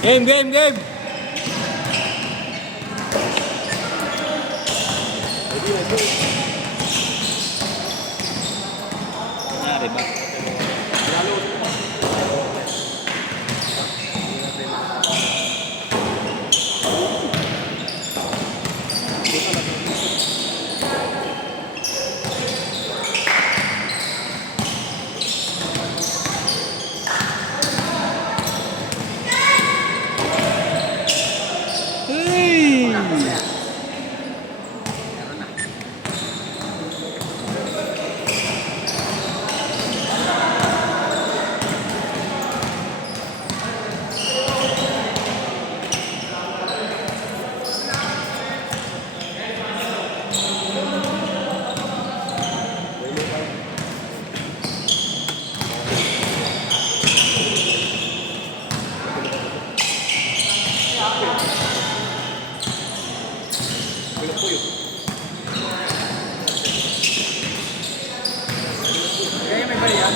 Game, game, game! Nangyari ba? Kaya may bariya?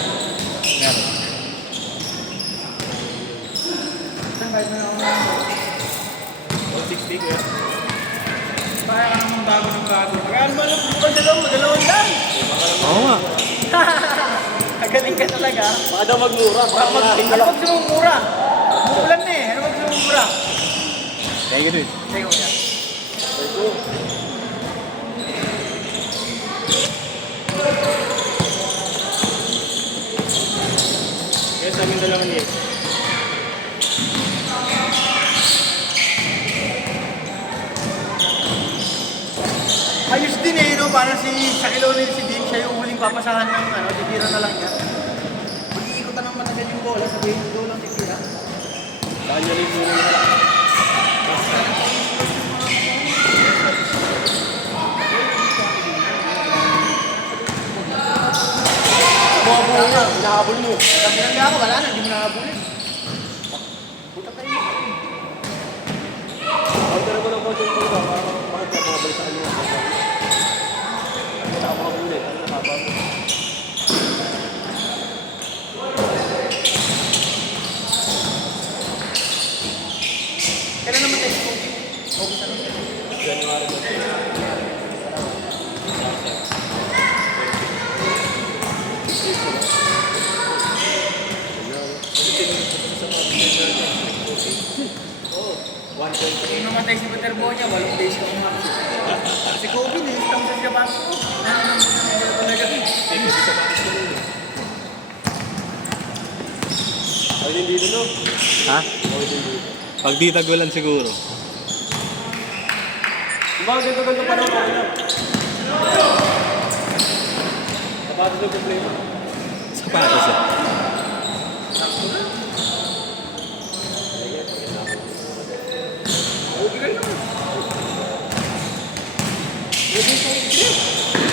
Meron. Saan ba ito na ako? 160 kuya. Kaya ka naman bago ng bago. Kaya ba lang po dalawang lang? Oo nga. Kagaling ka talaga. Baka daw magmura. Baka marahin na Ano lang. pag sumumura? Umuulan na eh. Ano pag sumumura? Kaya ganun. Teka ko yan. Kaya sa amin dalawang niya. Ayos din eh, no? Parang si Shaquille O'Neal, si Dean, siya yung huling papasahan ng ano, titira na lang yan. Mag-iikutan ng matagal yung bola, sabihin yung goal lang titira. Saan niya rin muna yung halak. Bumabuhay na. Hinahabol mo. Sabi lang ako, wala na, hindi mo nakabulin. Puta tayo mo. Order mo ng konti dito para makapabalik sa kanya. Wala ako mabuli. Ano na haba mo? Kailan naman tayo sa Kobe? August ano? January ba? Oo. 1.2. Yung namatay si Peter Bonya, 8 days lang hapos. Si Kobe, nilistang sa Japan ko. Talaga. Ay, din dito no? Ha? Ay, din dito. Pag di tagulan siguro. Diba, ganito pa naman ako. Sapatos na problema. Sapatos eh.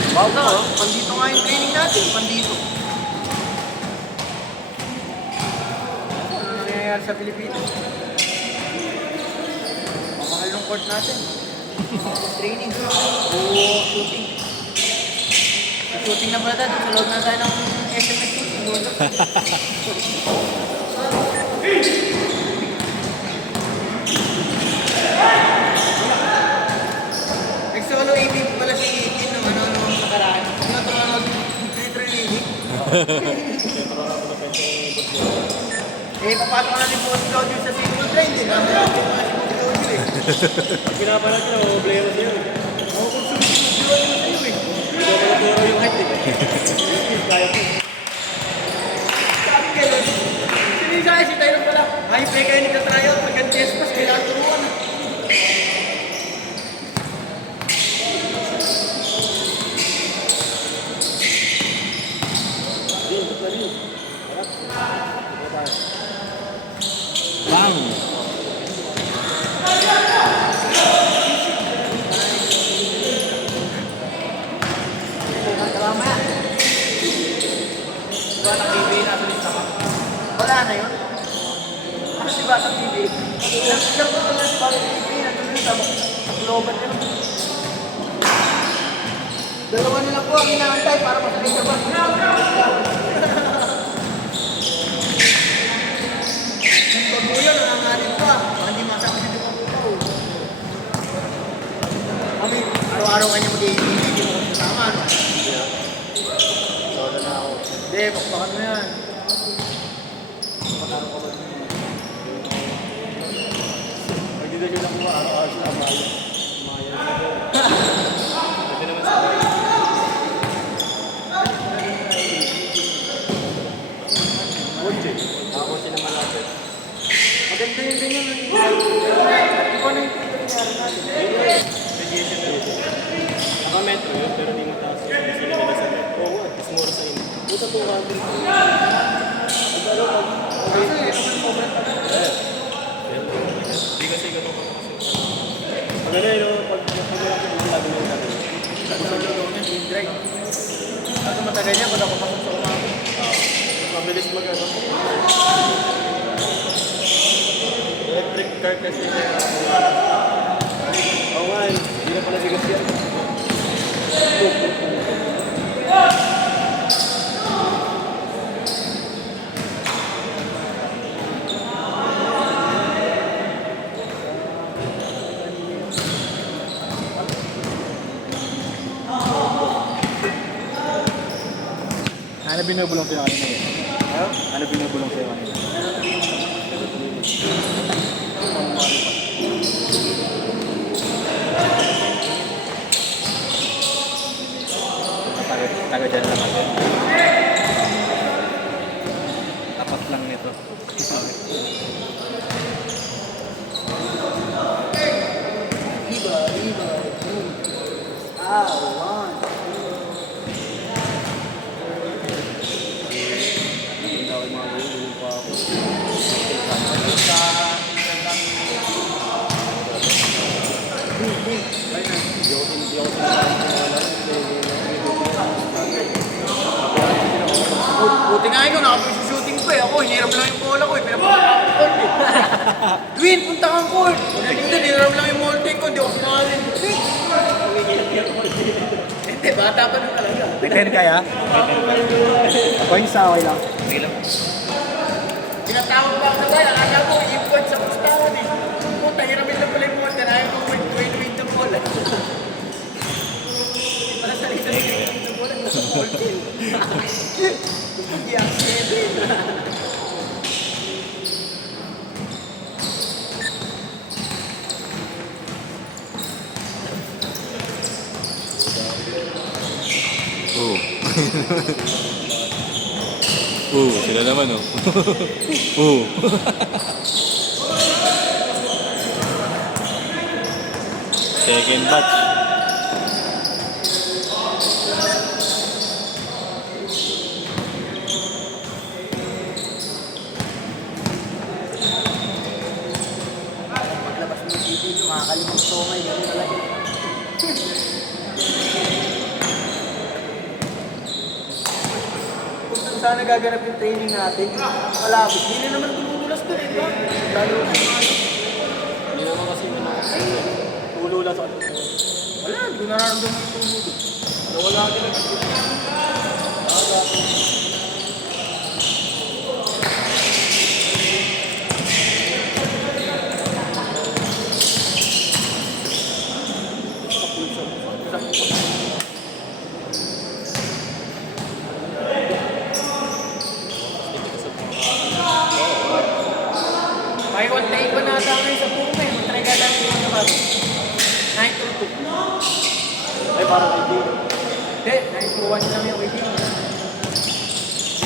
Wow na, pandito nga yung training natin, pandito. Ano nangyayari sa Pilipinas? Mamahal ng court natin. Training. Oo, shooting. Shooting na pala tayo, sa loob na tayo ng SMS shooting. Nag-solo 18 pala si Itin nung nung nakaraan. Sino tumanod? Twitter lady. Eh, papasok na rin po si Claudio sa single train din. Ang marami mga si Claudio eh. Pag pinapalat nyo, problema sa'yo. Ako kung sumisigil si Claudio sa'yo eh. Hindi ko pala yung height eh. Kaya ko. Sabi kailan, sinisaya si Tyron pala. Ay, pre kayo nagka-tryout. Pagka-test pass, kailangan turuan ah. Bang! Mamaya. Batang TV, nasa lista ka. Wala na yun. Ano si Batang TV? Nagsilang ko na si Batang TV, nandun sa global yun. Dalawa nila po ang inaantay para masakit sa bus. Babuyan, nanganganin pa. ka niya mag-iinit mo kung kasama, no? Solo na ako. Hindi, pakpakan mo yan. Pag dito nyo lang kung araw-araw sila Maya. Pwede naman sa bahay. Kotse. Kotse na malapit. Maganda yung ganyan. Ikaw na yung nangyari natin. Naka-metro yun, pero di mataas yun. Kasi nila sa metro. Oo, at is mura sa inyo. Puta po ka din. Hindi kasi ganun ka kasi. Ang ganda yun, pag malapit yung lagi mo natin. Sa loob ng team drive. Kaso matagal niya, ba't ako pasok sa umaga? Mabilis mag-ano. Electric car kasi kaya. Oo nga, hindi na pala bigas yan. Ano binubulong sa'yo kanina yun? Ano binubulong sa'yo kanina? Taga dyan lang ako. Tapat lang nito. Iba. One. Hindi ako yung mga bulong pa ako. Hindi ako Buti nga ikaw, nakapag-shooting ko eh. Ako, hiniram lang yung bola ko eh. Pinapakakang court eh. Twin, punta kang court. Hindi, hiniram lang yung molting ko. Hindi ako sinalin. Hindi, bata pa nung talaga. Pretend kaya? Ako yung isa, okay lang. Okay lang. Tinatawag pa ako sa bayan. Akala ko, import sa kustawan eh. Puta, hiramin lang pala yung molting. Ayaw ko win ng bola. Para sa sarili ng bola. Nasa molting. Hindi ang 7. Oo. Sila naman oh. Oo. Second batch. Paglabas mo ng TV, makakalimang somay. Ganun talaga. Kung saan nagaganap yung training natin, malapit. Hindi na naman tumutulas to rin, ba? Lalo na yung ano. Hindi naman kasi ulo lang sa ano. Wala, hindi ko nararamdaman yung tulog. Nawala ka na. May one day pa nata ngayon sa Puma eh. Matry ka lang yung ano ba? 9 to 2. Ay, parang ID. Hindi, 9 to 1 lang yung waiting. 9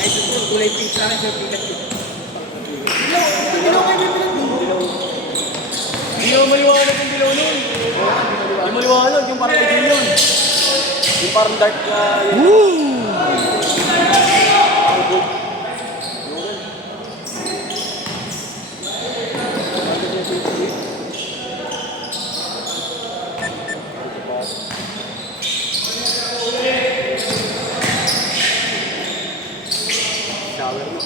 to 2, kulay pink sa akin, Sir Pikachu. Dilaw kayo bibilan doon. Hindi naman maliwanag yung dilaw nun. Hindi maliwanag, yung parang itim yun. Yung parang dark na yun. Ang good. Shower mo.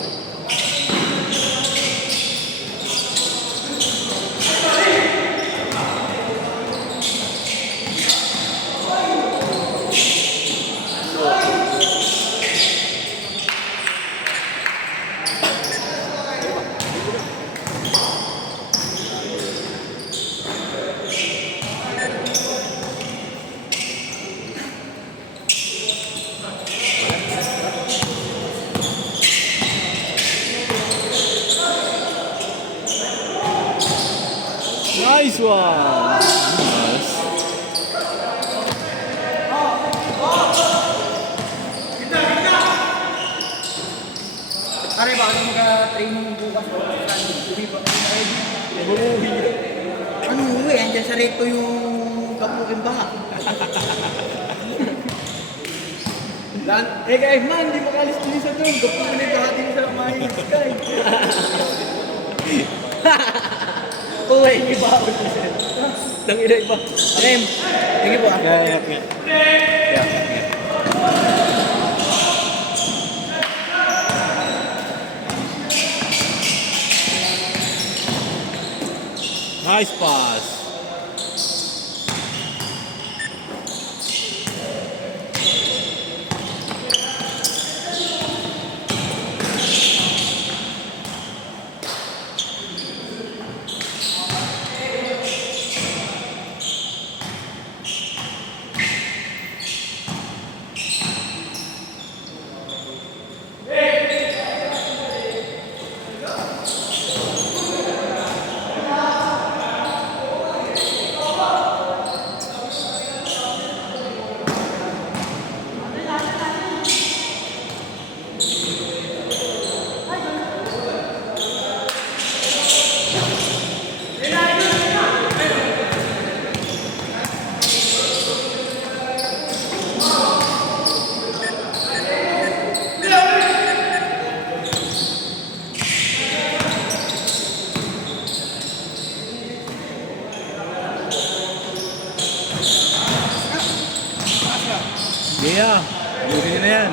Nice one! Nice. Pare, baka mag-training bukas o Sunday. Uwi pa kayo na ready. Bumuhi. Ano uwi? Andyan sa recto yung kapukin baka. Kahit man, di makalis-lisa doon. Kapukin na ito ating sa mahilig sky. Uy, iba ako dito. Tangina iba. Rem, sige po ah. Kaya, Nice pass. Yeah, bukin na yan.